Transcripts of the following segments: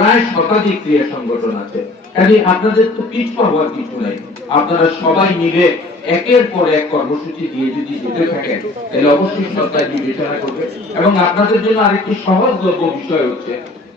প্রায় শতাধিক ক্রিয়া সংগঠন আছে। কাজে আপনাদের তো পিছু হওয়ার কিছু নাই। আপনারা সবাই মিলে একের পর এক কর্মসূচি দিয়ে যদি যেতে থাকেন, তাহলে অবশ্যই সরকার বিবেচনা করবে। এবং আপনাদের জন্য আরেকটি সহজলভ্য বিষয় হচ্ছে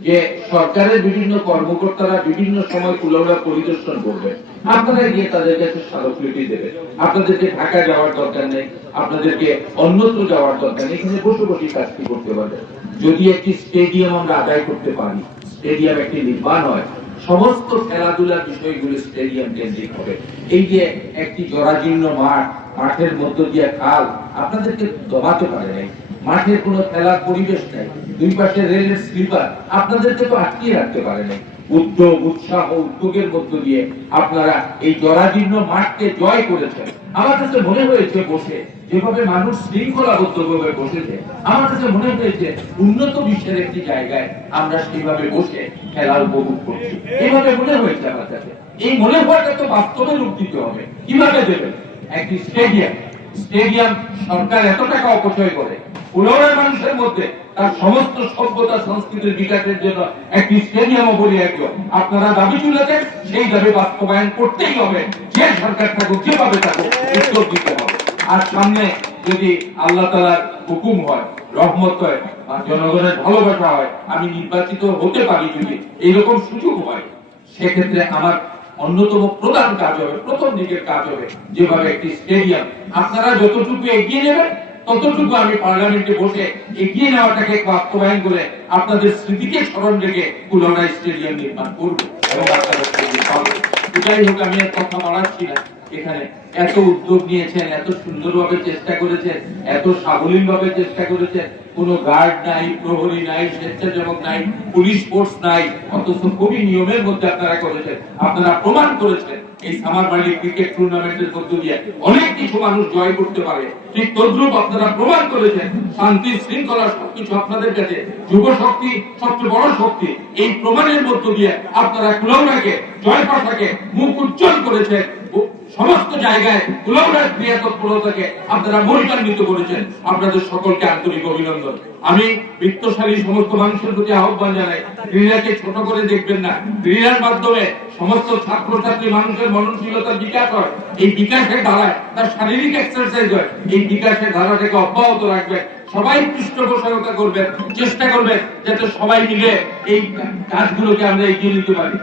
যে সরকারের বিভিন্ন কর্মকর্তারা বিভিন্ন সময় কুলাউড়া পরিদর্শন করবে। আপনারা গিয়ে তাদের কাছে স্মারকলিপি দেবে আপনাদেরকে ঢাকা যাওয়ার দরকার নেই, আপনাদেরকে অন্যত্র যাওয়ার দরকার নেই, এখানে বসে বসে কাজটি করতে পারবে যদি একটি স্টেডিয়াম আমরা আদায় করতে পারি স্টেডিয়াম একটি নির্মাণ হয়। সমস্ত খেলাধুলার বিষয়গুলো স্টেডিয়াম কেন্দ্রিক হবে। এই যে একটি জরাজীর্ণ মাঠ, মাঠের মধ্য দিয়ে খাল, আপনাদেরকে দমাতে পারে নাই। মাঠের কোনো খেলার পরিবেশ নাই। দুই পাশে রেলের স্লিপার, আপনাদেরকে তো আটকিয়ে রাখতে পারে নাই। উদ্যোগ, উৎসাহ, উদ্যোগের মধ্য দিয়ে আপনারা এই জরাজীর্ণ মাঠকে জয় করেছেন। আমার কাছে মনে হয়েছে বসে, যেভাবে মানুষ শৃঙ্খলাবদ্ধভাবে বসেছে, আমার কাছে মনে হয়েছে উন্নত বিশ্বের একটি জায়গায় আমরা সেইভাবে বসে খেলা উপভোগ করছি। এইভাবে মনে হয়েছে আমার কাছে। এই মনে হওয়াটা তো বাস্তবে রূপ দিতে হবে। কীভাবে দেবেন? একটি স্টেডিয়াম। স্টেডিয়াম সরকার এত টাকা অপচয় করে। পুনরায় মানুষের মধ্যে তার সমস্ত সভ্যতা, সংস্কৃতির বিকাশের জন্য একটি স্টেডিয়াম অপরিহার্য আপনারা দাবি তুলেছেন, সেই দাবি বাস্তবায়ন করতেই হবে। যে সরকার থাকুক, যেভাবে থাকুক, উত্তর দিতে হবে। আর সামনে যদি আল্লাহ তালার হুকুম হয়, রহমত হয়, বা জনগণের ভালোবাসা হয়, আমি নির্বাচিত হতে পারি যদি এইরকম সুযোগ হয়, সেক্ষেত্রে আমার অন্যতম প্রধান কাজ হবে, প্রথম দিকের কাজ হবে, যেভাবে একটি স্টেডিয়াম আপনারা যতটুকু এগিয়ে নেবেন ততটুকু আমি পার্লামেন্টে বসে এগিয়ে নেওয়াটাকে বাস্তবায়ন করে আপনাদের স্মৃতিকে স্মরণ রেখে কুলনা স্টেডিয়াম নির্মাণ করব। এবং স্টেডিয়াম এটাই হোক, আমি আর কথা বাড়াচ্ছি না। এখানে এত উদ্যোগ নিয়েছেন, এত সুন্দরভাবে চেষ্টা করেছেন, এত সাবলীলভাবে চেষ্টা করেছেন। কোনো গার্ড নাই, প্রহরী নাই, স্বেচ্ছাসেবক নাই, পুলিশ ফোর্স নাই, অথচ খুবই নিয়মের মধ্যে আপনারা করেছেন। আপনারা প্রমাণ করেছেন এই সামার বাড়ি ক্রিকেট টুর্নামেন্টের মধ্য দিয়ে অনেক কিছু মানুষ জয় করতে পারে। ঠিক তদ্রুপ আপনারা প্রমাণ করেছেন, শান্তি শৃঙ্খলা সবকিছু আপনাদের কাছে, যুব শক্তি সবচেয়ে বড় শক্তি, এই প্রমাণের মধ্য দিয়ে আপনারা কুলৌনাকে জয় পাঠাকে মুখ উজ্জ্বল করেছেন। সমস্ত জায়গায় কুলৌনার ক্রিয়া তৎপরতাকে আপনারা মহিমান্বিত করেছেন। আপনাদের সকলকে আন্তরিক অভিনন্দন। আমি বৃত্তশালী সমস্ত মানুষের প্রতি আহ্বান জানাই, ক্রীড়াকে ছোট করে দেখবেন না। ক্রীড়ার মাধ্যমে সমস্ত ছাত্রছাত্রী মানুষের মননশীলতার বিকাশ হয়। এই বিকাশের ধারায় তার শারীরিক এক্সারসাইজ হয়। এই বিকাশের ধারাটাকে অব্যাহত রাখবেন। সবাই পৃষ্ঠপোষকতা করবেন, চেষ্টা করবেন, যাতে সবাই মিলে এই কাজগুলোকে আমরা এগিয়ে নিতে পারি।